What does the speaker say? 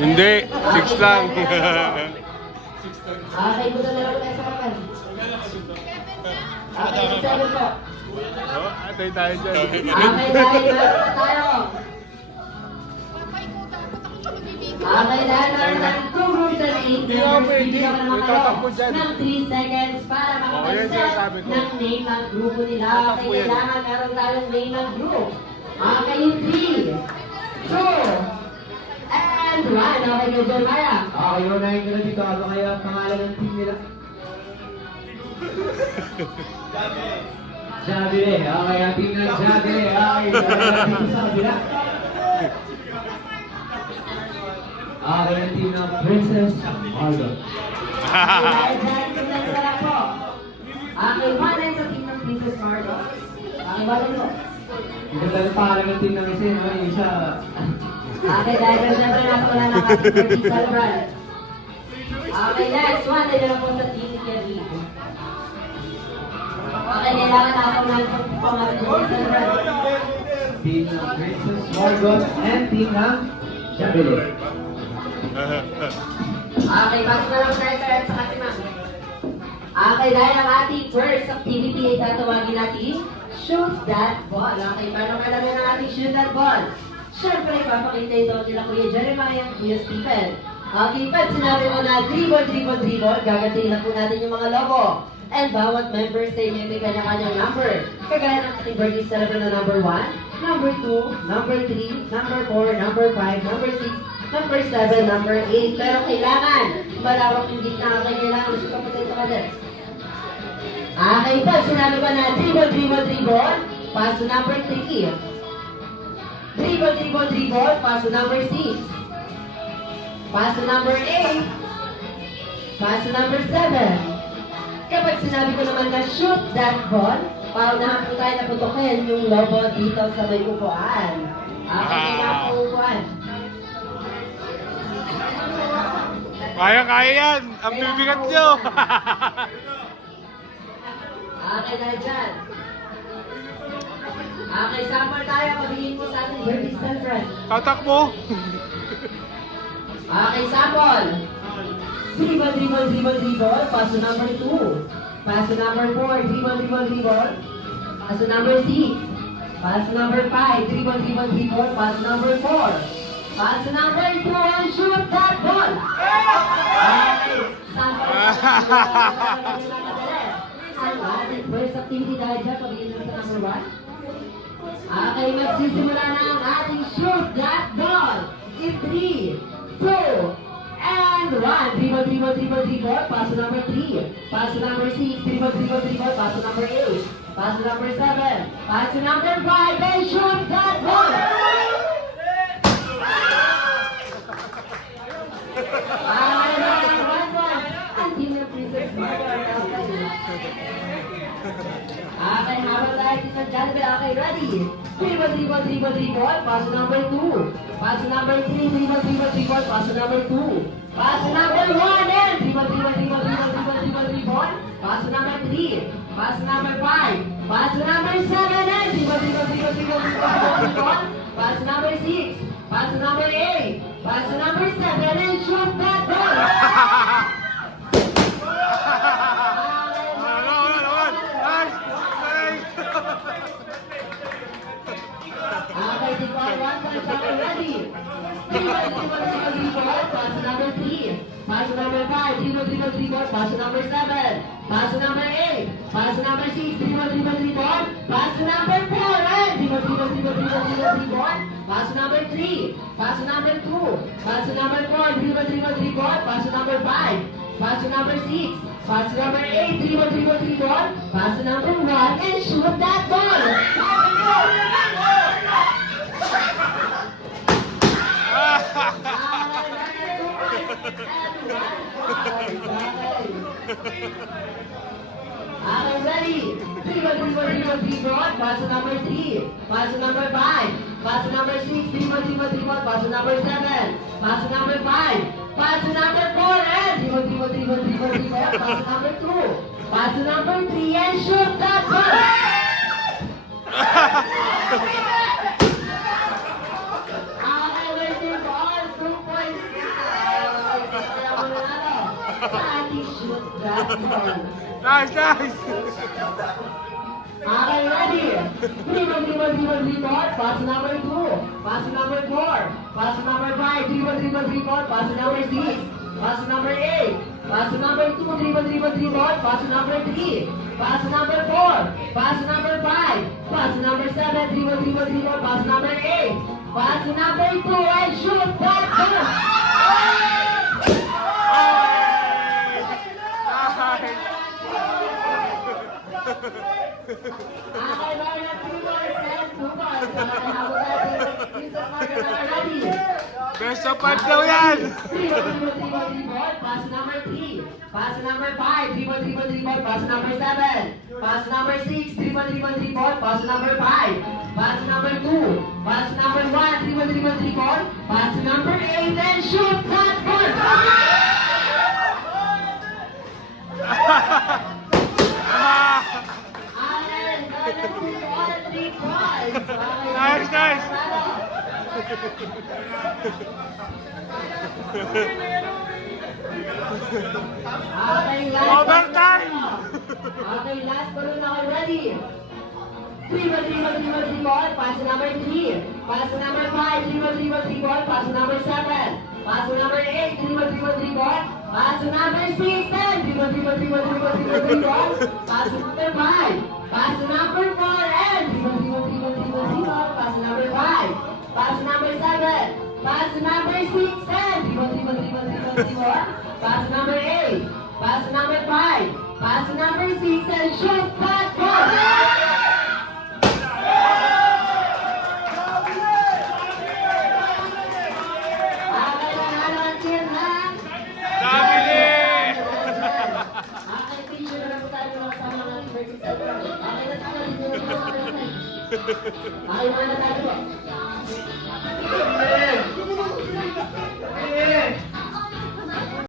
Hindi, 6 lang. Okay, buta na lang tayo sa kapan. Okay, 7 po. Oh, atay tayo dyan. Okay, dahil meron na tayo. Okay, dahil meron na tayong 2 groups and 8 members. Bibigyan ko naman kayo ng 3 seconds para makapag-set ng name ng grupo nila. Okay, kailangan meron tayong name ng group. Okay, 3, 2, and 1. Okay, kay Jeremiah. Okay, unahin ko na dito. Ano kaya ang pangalan ng team nila? Jabile. Okay, ang team ng Jabile. Okay, dito sa kabila. Okay, ang team ng Princess Margot. Okay, dahil tingnan ko lang po. Okay, 1 sa team ng Princess Margot. Okay, balik mo. Ito talaga pangalan ng team ng isa. Yung isa. Okay, dahil siyempre nasa wala na ating birthday celebrant. Okay, next one, dahil lang po sa team ni Kelly. Okay, kailangan ako lang po ang ating birthday celebrant. Team ng Princess Margot and team ng Jabile. Okay, bago na lang tayo sa katima. Okay, dahil ang ating first activity ay tatawagin natin Shoot That Ball. Okay, paano kailangan ng ating Shoot That Ball? Siyempre, papakita ito nila Kuya Jeremiah at Kuya Stephen. Okay, pag sinabi mo na dribble, dribble, dribble, gagatiin na po natin yung mga logo. And bawat member say may kanya-kanyang number. Kagaya ng ating birthday celebrant na number 1, number 2, number 3, number 4, number 5, number 6, number 7, number 8. Pero kailangan malawak yung gitna. Kailangan gusto ka pa dito ka din. Okay, pag sinabi ko na dribble, dribble, dribble, paso number 3. Dribble, dribble, dribble, paso number 6. Paso number 8. Paso number 7. Kapag sinabi ko naman na shoot that ball, paunahan po tayo na putukin yung logo dito sa may upuan. Okay, na po upuan. Kaya yan! Ang bibigat nyo! Okay, na dyan. Okay, sample tayo. Pabigin mo sa ating birthday celebrant. Tatakbo! Okay, sample. Dribble, dribble, dribble, dribble. Paso number 2. Paso number 4. Dribble, dribble, dribble. Paso number 6. Paso number 5. Dribble, dribble, dribble. Paso number 4. Paso number 2. And shoot that ball. Okay, sample. Ang ating first activity dahil dyan. Pabigin mo sa number 1. Okay, magsisimula na ang ating shoot that ball. In 3, 2, and 1. Dribble, dribble, dribble, dribble. Paso number 3. Paso number 6. Dribble, dribble, dribble. Paso number 8. Paso number 7. Paso number 5. And shoot that ball. Ang team ng Princess Margot. Okay, habang tayo dito dyan, okay, ready? Dribble, dribble, dribble, dribble, paso number 2. Paso number 3, dribble, dribble, dribble, paso number 2. Paso number 1, and dribble, dribble, dribble, dribble, dribble, dribble, dribble. Paso number 3. Paso number 5. Paso number 7, and dribble, dribble, dribble, dribble, dribble, dribble. Paso number 6. Paso number 8. Paso number 7, and shoot that ball. Okay, di ba? One time, okay, ready? Dribble, dribble, dribble, dribble, paso number 3. Paso number 5, dribble, dribble, dribble, paso number 7. Paso number 8. Paso number 6, dribble, dribble, dribble, paso number 4. And dribble, dribble, dribble, dribble, dribble, dribble. Paso number 3. Paso number 2. Paso number 4, dribble, dribble, dribble, paso number 5. Paso number 6. Paso number 8, dribble, dribble, dribble, paso number 1, and shoot that ball. Okay, ready? Dribble, dribble, dribble, dribble, paso number 3. Paso number 5. Paso number 6. Dribble, dribble, dribble, paso number 7. Paso number 5. Paso number 4. And dribble, dribble, dribble, dribble, dribble, paso number 2. Paso number 3. And shoot that ball. Okay, where's your ball? shoot that ball. Nice, nice! Okay, ready? Dribble ball, pass number 2, pass number 4, pass number 5, dribble ball, pass number 6, pass number 8, pass number 2, dribble pass number 3, pass number 4, pass number 5, pass number 7, dribble pass number 8, pass number 2, and shoot that ball! Okay, Lord, at 3 balls and 2 balls. Habang natin, Princess Morgan na ready. Best of 5 daw yan! Dribble, pass number 3, pass number 5, dribble, pass number 7, pass number 6, dribble, pass number 5, pass number 2, pass number 1, dribble, pass number 8, and shoot that ball! Allen, all 3 balls. Nice, nice. Okay, last Overtime! Okay, last ball na kayo. Ready? Dribble, pass number 3, pass number 5, dribble, pass number 7, pass number 8, dribble, pass number 6, and dribble, pass number 5, pass number 4, and dribble, pass number 5, pass number 7, pass number 6, and dribble, pass number 8, pass number 5, pass number 6, and shoot that ball! Okay, nanalo ang team ng Nabili! Okay, picture na po tayo mga kasama ng birthday celebration. Okay, let's go. Okay, mga tayo po.